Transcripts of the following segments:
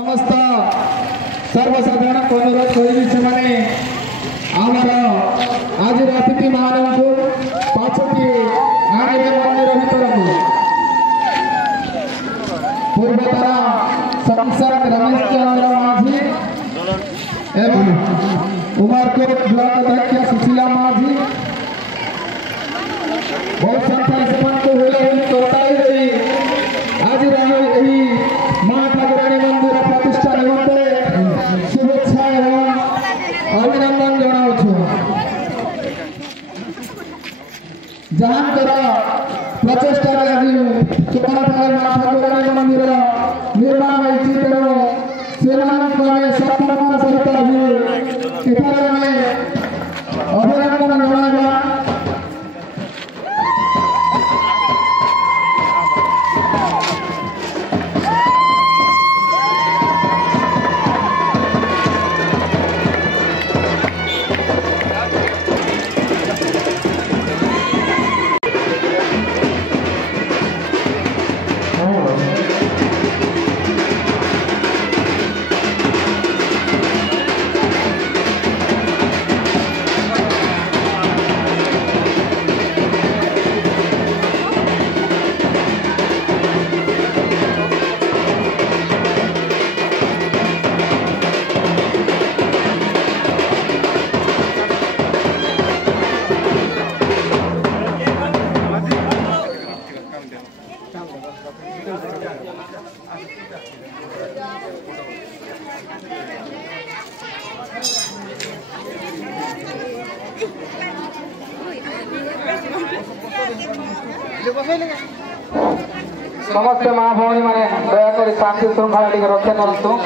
समस्त सर्वसाधारण अनुरोध करी से आमर आज अतिथि मान को पाछकी आगे मंदिर भीतर पूर्वतन सांसद रमेश चंद्र माझी एवं उमरकोट ब्लॉक अध्यक्ष सुशीला माझी बहुत संख्या से आज माँ ठाकुराणी मंदिर प्रतिष्ठा निमंत्रण शुभेच्छा एवं अभिनंदन जनाऊँ जहाँ प्रचेषा आज चौराठारे माँ ठाकुराणी मंदिर निर्माण होती तेणु से सत्कार सहित अभिनंदन जनावा समस्त माँ भौणी मैंने दयाकोरी शांति श्रृंखला रक्षा करूँ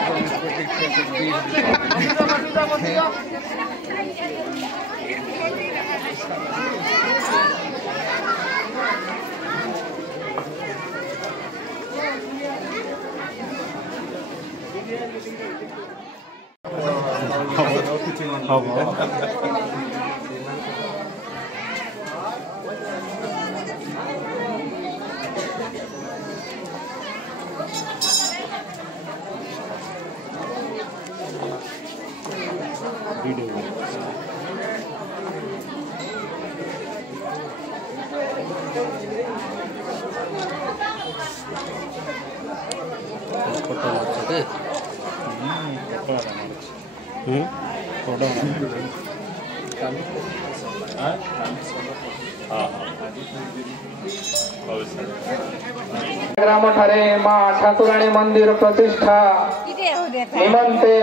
ग्राम ठारे माँ ठाकुराणी मंदिर प्रतिष्ठा निमंते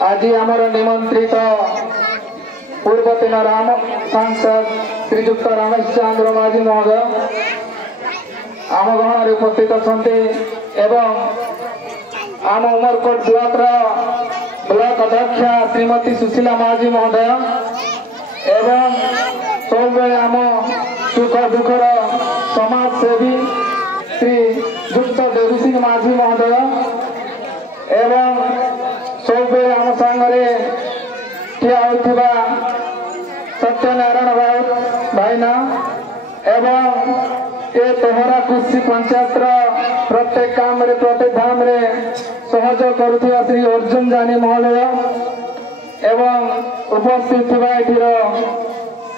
आज आमर निमंत्रित पूर्वतन राम सांसद श्रीजुक्त रमेश चंद्र माझी महोदय आम गहन उपस्थित अच्छा आम उमरकोट ब्लॉक अध्यक्ष श्रीमती सुशीला माझी महोदय एवं सब आम सुख दुखर समाजसेवी श्री जुक्त देवी सिंह माझी महोदय एवं सब आम सांगे ठिया होता सत्यनारायण भाईना एवं ये तोहरा कृषि पंचायत प्रत्येक काम रे प्रत्येक धाम रे सहयोग करुवा श्री अर्जुन जानी महोदय एवं उपस्थित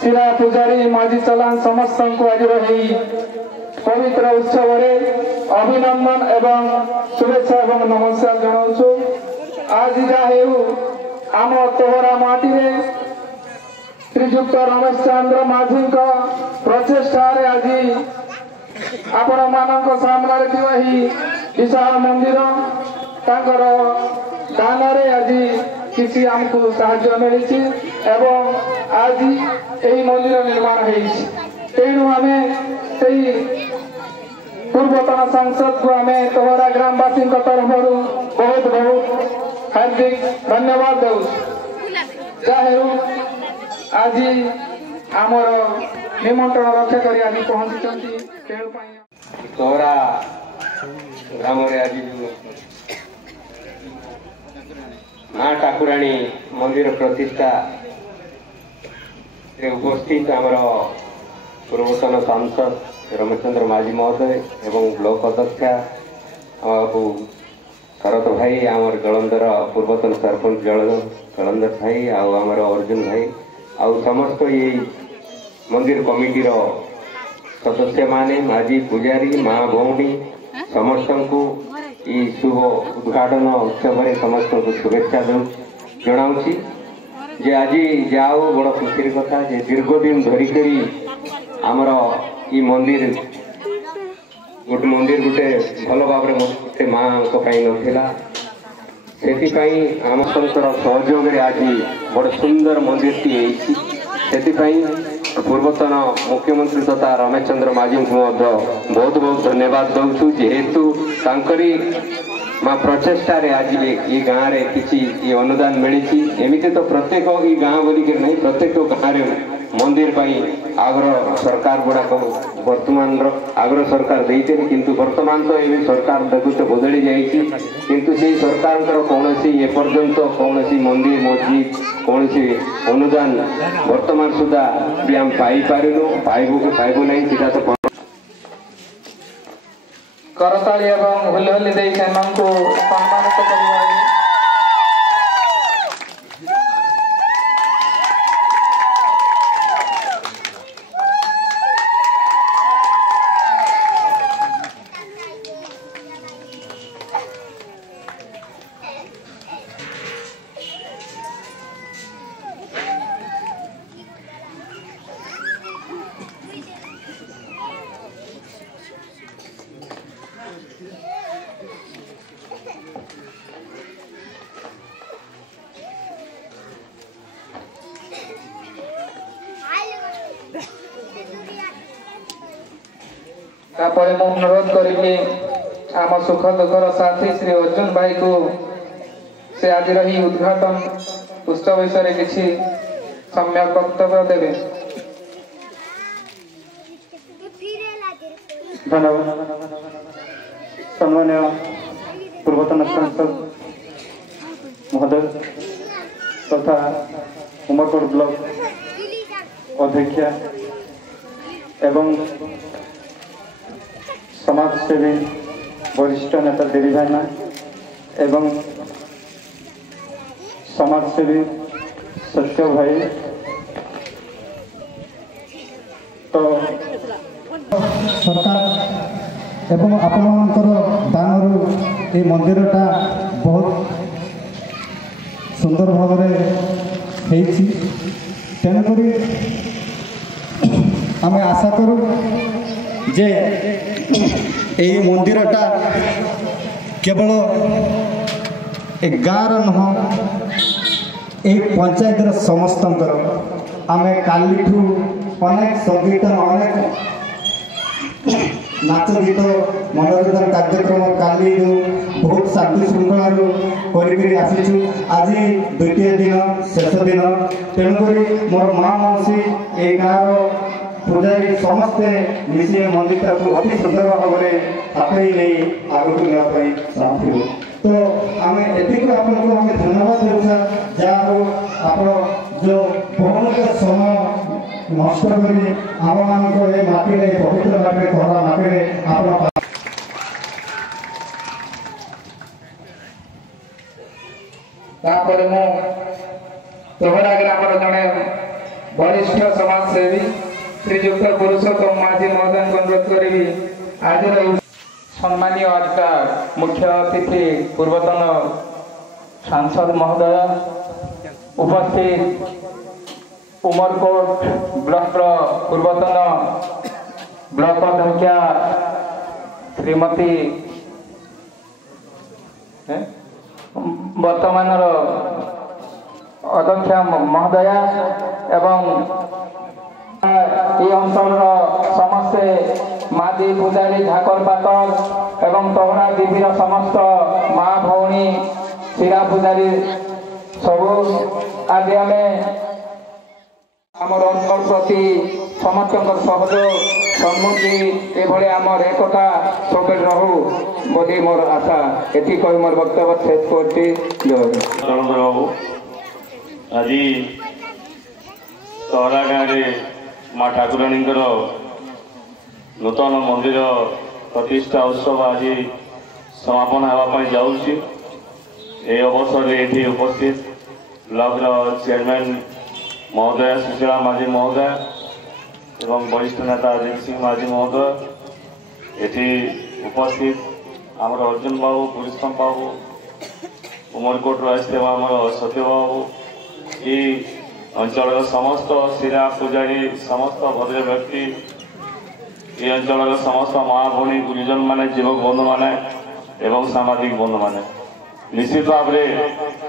शिरा पूजारी माझी चलान समस्त को आज पवित्र उत्सव अभिनंदन एवं शुभेच्छा एवं नमस्कार जनाऊँ आज जहाँ आम तोहरा माटी श्रीजुक्त रमेश चंद्र माझी प्रचेषा आज आपण मान सामने विशाल मंदिर दान आज किसी आमको साहाय्य मिली एवं आज यही मंदिर निर्माण तेणु आम पूर्वतन सांसद को आम तोहरा ग्रामवासी तरफ बहुत बहुत हार्दिक धन्यवाद दौ जहाँ आज आमर निमंत्रण रक्षा कर आज पहुंची तोहरा ग्राम आज माँ ठाकुराणी मंदिर प्रतिष्ठा उपस्थित आमर पूर्वतन सांसद रमेश चंद्र माझी महोदय एवं ब्लॉक अध्यक्ष शरद भाई आमर जलंधर पूर्वतन सरपंच जलंधर भाई आमर अर्जुन भाई आउ समस्त ये मंदिर कमिटी सदस्य माने माझी पुजारी माँ भौणी समस्त को ये शुभ उद्घाटन उत्सव में समस्त को शुभेच्छा जनाऊँगी जे आज जाओ बड़ खुशी कथा जे दीर्घ दिन धरिक आमर ये मंदिर गोटे भल भाव गोटे माँ नाला से आम सहयोग आज बड़े सुंदर मंदिर टी पूर्वतन मुख्यमंत्री तथा रमेश चंद्र माझी को बहुत बहुत धन्यवाद दूँ जेहेतु माँ प्रचेषा आज ये गाँव में किसी अनुदान मिली एमती तो प्रत्येक ये गाँव बोलिक नहीं प्रत्येक गाँव में मंदिर आग्रह सरकार गुड़ाक वर्तमान आग्रह सरकार देते किंतु वर्तमान तो ये सरकार देखुते बदली जाइए किंतु से सरकार कौन एपर्यंत कौन मंदिर मस्जिद कौन अनुदान वर्तमान सुधा भी आम पाइपारू पाइबू नहीं सीधा तो करताली एवं हुलहुली दे सम्मानित करवा अनुरोध करी आम सुख दुखर साथी श्री अर्जुन भाई को से आज ही उद्घाटन उत्सव विषय किसी सम्यक वक्तव्य देवे। धन्यवाद। सम्मान्य पूर्वतन सांसद महोदय तथा उमरकोट ब्लॉक अध्यक्षा एवं समाजसेवी वरिष्ठ नेता देवी भाईना एवं समाजसेवी सत्य भाई तो सरकार एवं आपणकर दान ये मंदिरटा बहुत सुंदर भाव तेणुक आम आशा करूँ जे यही मंदिरटा केवल एक गाँव नुह पंचायत समस्त आम काली अनेक संगीतन अनेक नाच गीत मनोरंजन कार्यक्रम काली बहुत शांति श्रृंखला कर आज द्वितीय दिन शेष दिन तेणुक मोर माँ मौसी ये गाँव पूजारी समस्ते मिसी मंदिर को अति सुंदर भाव में हाथई नहीं आगे नापी चाहूँ तो आम एति आपको आम धन्यवाद देचा जहाँ आप जो बहुत समय नष्ट कर आम मान माटी पवित्र माटी कला माटी आप तोहरा ग्राम जड़े वरिष्ठ समाजसेवी श्रीजुक्त पुरुषोत्तम माझी महोदय अनुरोध करी आज सम्मानीय मुख्य अतिथि पूर्वतन सांसद महोदय उपस्थित उमरकोट ब्लॉक पूर्वतन ब्लॉक अध्यक्षा श्रीमती वर्तमान अध्यक्षा महोदया एवं ये अंचल समस्ते मादी पूजारी झाकर पाकर एवं तोहरा देवी समस्त माँ भौणी शिरा पूजारी सबू आदि आम आमर अंचल प्रति समस्त सहयोग सम्मुति एभली आमर एकता सबे रहू बोली मोर आशा एति कही मोर वक्तव्य शेष करती। आज तोहरा गाँव माँ ठाकुराणी नूतन मंदिर प्रतिष्ठा उत्सव आज समापन होगापी जाऊँगी। এই অবসরে এটি উপস্থিত ব্লকর চেয়ারম্যান মহোদয় সুশীলা মাঝি মহোদয় এবং বরিষ্ঠ নেতা অজিত সিং মাঝি মহোদয় এটি উপস্থিত আমার অর্জুন বাবু পুরুষোত্তম বাবু উমরकोटରୁ ଆସିଥିବା ଆମର ସତ୍ୟ ବାବୁ এই ଅଞ୍ଚଳର ସମସ୍ତ ଶିରା ପୂଜାରୀ ସମସ୍ତ ଭଦ୍ର ବ୍ୟକ୍ତି এই ଅଞ୍ଚଳର ସମସ୍ତ ମା ଭଉଣୀ ଗୁରୁଜନ ମାନେ ଯୁବକ ବନ୍ଧୁମାନେ ଏବଂ ସାମାଜିକ ବନ୍ଧୁମାନେ ନିଶ୍ଚିତ ଭାବରେ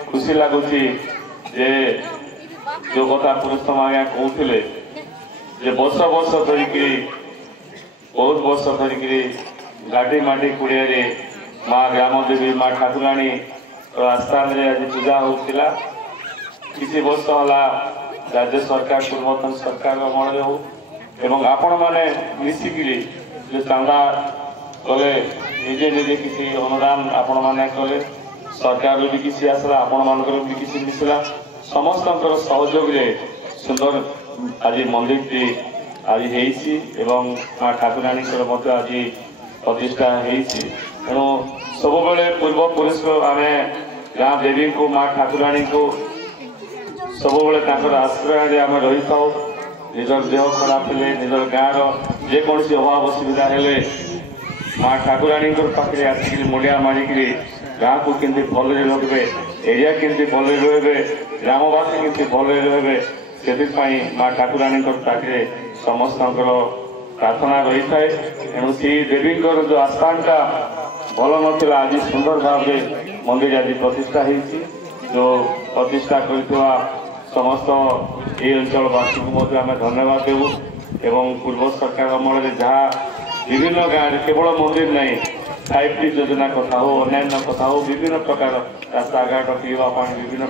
ଖୁସି ଲାଗୁଛି ଯେ ଯେଉଁ କଥା ପୁରୁଷୋତ୍ତମ ଆଜ୍ଞା କହୁଥିଲେ ଯେ ବର୍ଷ ବର୍ଷ ଧରିକିରି ବହୁତ ବର୍ଷ ଧରିକିରି ଘାଟି ମାଟି କୁଡ଼ିଆରେ ମା ଗ୍ରାମ ଦେବୀ ମା ଠାକୁରାଣୀ ଆସ୍ଥାନରେ ଆଜି ପୂଜା ହେଉଥିଲା କିଛି ବର୍ଷ ହେଲା ରାଜ୍ୟ ସରକାର ପୂର୍ବତନ ସରକାର ଅମଳରେ ହଉ ଏବଂ ଆପଣମାନେ ମିଶିକିରି ଯେଉଁ ଚାନ୍ଦା କଲେ ନିଜେ ନିଜେ କିଛି ଅନୁଦାନ ଆପଣମାନେ କଲେ ସରକାରରୁ ବି କିଛି ଆସିଲା ଆପଣମାନଙ୍କର ବି କିଛି ମିଶିଲା ସମସ୍ତଙ୍କର ସହଯୋଗରେ ସୁନ୍ଦର ଆଜି ମନ୍ଦିରଟି ଆଜି ହେଇଛି ଏବଂ ମା ଠାକୁରାଣୀଙ୍କର ମଧ୍ୟ ଆଜି ପ୍ରତିଷ୍ଠା ହେଇଛି ତେଣୁ ସବୁବେଳେ ପୂର୍ବପୁରୁଷ ଆମେ ଗାଁ ଦେବୀଙ୍କୁ ମା ଠାକୁରାଣୀଙ୍କୁ ସବୁବେଳେ ତାଙ୍କର ଆଶ୍ରୟରେ ଆମେ ରହିଥାଉ ନିଜର ଦେହ ଖରାପ ହେଲେ ନିଜର ଗାଁର ଯେକୌଣସି ଅଭାବ ଅସୁବିଧା ହେଲେ ମା ଠାକୁରାଣୀଙ୍କର ପାଖରେ ଆସିକିରି ମୁଣ୍ଡିଆ ମାରିକିରି ଗାଁକୁ କେମିତି ଭଲରେ ରଖିବେ ଏରିଆ କେମିତି ଭଲରେ ରହିବେ ଗ୍ରାମବାସୀ କେମିତି ଭଲରେ ରହିବେ ସେଥିପାଇଁ ମା ଠାକୁରାଣୀଙ୍କର ପାଖରେ ସମସ୍ତଙ୍କର ପ୍ରାର୍ଥନା ରହିଥାଏ ତେଣୁ ସେଇ ଦେବୀଙ୍କର ଯେଉଁ ଆସ୍ଥାନଟା ଭଲ ନଥିଲା ଆଜି ସୁନ୍ଦର ଭାବରେ ମନ୍ଦିର ଆଜି ପ୍ରତିଷ୍ଠା ହେଇଛି ଯେଉଁ ପ୍ରତିଷ୍ଠା କରିଥିବା ସମସ୍ତ এই ଅଞ୍ଚଳବାସୀଙ୍କୁ ମଧ୍ୟ ଆମେ ଧନ୍ୟବାଦ ଦେବୁ ଏବଂ ପୂର୍ବ ସରକାର ଅମଳରେ ଯାହା ବିଭିନ୍ନ ଗାଁରେ କେବଳ ମନ୍ଦିର ନାହିଁ 5T ଯୋଜନା କଥା ହଉ ଅନ୍ୟାନ୍ୟ କଥା ହଉ ବିଭିନ୍ନ ପ୍ରକାର ରାସ୍ତାଘାଟ ପିଇବା ପାଣି ବିଭିନ୍ନ